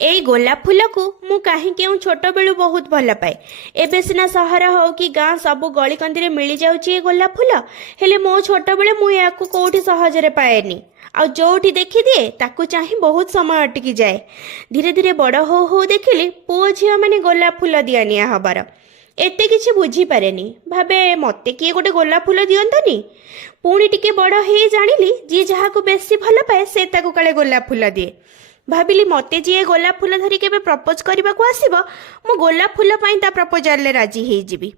ଏଇ ଗୋଲାପ ଫୁଲକୁ ମୁଁ କାହିଁ କେଉଁ ଛୋଟବେଳୁ ବହୁତ ଭଲ ପାଏ। ଏବେ ସିନା ସହର ହଉ କି ଗାଁ ସବୁ ଗଳିକନ୍ଦିରେ ମିଳିଯାଉଛି ଏ ଗୋଲାପ ଫୁଲ, ହେଲେ ମୋ ଛୋଟବେଳେ ମୁଁ ଏହାକୁ କୋଉଠି ସହଜରେ ପାଏନି। ଆଉ ଯୋଉଠି ଦେଖିଦିଏ ତାକୁ ଚାହିଁ ବହୁତ ସମୟ ଅଟକି ଯାଏ। ଧୀରେ ଧୀରେ ବଡ଼ ହଉ ହଉ ଦେଖିଲି ପୁଅ ଝିଅମାନେ ଗୋଲାପ ଫୁଲ ଦିଆନିଆ ହବାର। ଏତେ କିଛି ବୁଝିପାରେନି, ଭାବେ ମତେ କିଏ ଗୋଟେ ଗୋଲାପ ଫୁଲ ଦିଅନ୍ତାନି। ପୁଣି ଟିକେ ବଡ଼ ହେଇ ଜାଣିଲି ଯିଏ ଯାହାକୁ ବେଶୀ ଭଲ ପାଏ ସେ ତାକୁ କାଳେ ଗୋଲାପ ଫୁଲ ଦିଏ। ଭାବିଲି ମତେ ଯିଏ ଗୋଲାପ ଫୁଲ ଧରି କେବେ ପ୍ରପୋଜ କରିବାକୁ ଆସିବ, ମୁଁ ଗୋଲାପ ଫୁଲ ପାଇଁ ତା ପ୍ରପୋଜାଲରେ ରାଜି ହେଇଯିବି।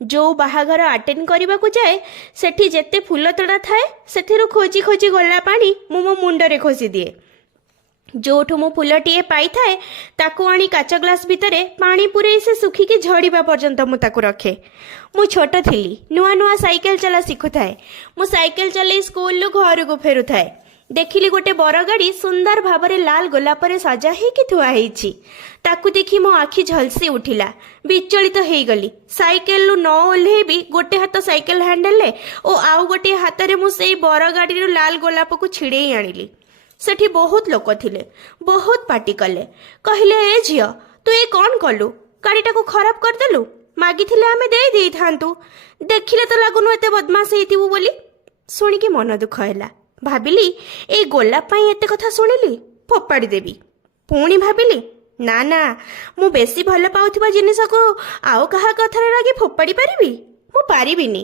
ଯୋଉ ବାହାଘର ଆଟେଣ୍ଡ କରିବାକୁ ଯାଏ, ସେଠି ଯେତେ ଫୁଲ ତୋଡ଼ା ଥାଏ ସେଥିରୁ ଖୋଜି ଖୋଜି ଗୋଲାପ ଆଣି ମୁଁ ମୋ ମୁଣ୍ଡରେ ଖୋସିଦିଏ। ଯୋଉଠୁ ମୁଁ ଫୁଲଟିଏ ପାଇଥାଏ ତାକୁ ଆଣି କାଚ ଗ୍ଲାସ ଭିତରେ ପାଣି ପୁରେଇ ସେ ଶୁଖିକି ଝଡ଼ିବା ପର୍ଯ୍ୟନ୍ତ ମୁଁ ତାକୁ ରଖେ। ମୁଁ ଛୋଟ ଥିଲି, ନୂଆ ନୂଆ ସାଇକେଲ ଚଲା ଶିଖୁଥାଏ। ମୁଁ ସାଇକେଲ ଚଲେଇ ସ୍କୁଲରୁ ଘରକୁ ଫେରୁଥାଏ। ଦେଖିଲି ଗୋଟେ ବରଗାଡ଼ି ସୁନ୍ଦର ଭାବରେ ଲାଲ ଗୋଲାପରେ ସଜା ହେଇକି ଥୁଆ ହେଇଛି। ତାକୁ ଦେଖି ମୋ ଆଖି ଝଲସି ଉଠିଲା। ବିଚଳିତ ହେଇଗଲି। ସାଇକେଲରୁ ନ ଓହ୍ଲେଇବି ଗୋଟେ ହାତ ସାଇକେଲ ହ୍ୟାଣ୍ଡେଲରେ ଓ ଆଉ ଗୋଟିଏ ହାତରେ ମୁଁ ସେଇ ବରଗାଡ଼ିରୁ ଲାଲ ଗୋଲାପକୁ ଛିଡ଼େଇ ଆଣିଲି। ସେଠି ବହୁତ ଲୋକ ଥିଲେ, ବହୁତ ପାଟି କଲେ। କହିଲେ, ଏ ଝିଅ, ତୁ ଏ କ'ଣ କଲୁ? ଗାଡ଼ିଟାକୁ ଖରାପ କରିଦେଲୁ। ମାଗିଥିଲେ ଆମେ ଦେଇ ଦେଇଥାନ୍ତୁ। ଦେଖିଲେ ତ ଲାଗୁନୁ ଏତେ ବଦମାସ ହେଇଥିବୁ ବୋଲି। ଶୁଣିକି ମନ ଦୁଃଖ ହେଲା। ଭାବିଲି ଏଇ ଗୋଲାପ ପାଇଁ ଏତେ କଥା ଶୁଣିଲି, ଫୋପାଡ଼ି ଦେବି। ପୁଣି ଭାବିଲି, ନା ନା, ମୁଁ ବେଶୀ ଭଲ ପାଉଥିବା ଜିନିଷକୁ ଆଉ କାହା କଥାରେ ରାଗି ଫୋପାଡ଼ି ପାରିବି? ମୁଁ ପାରିବିନି।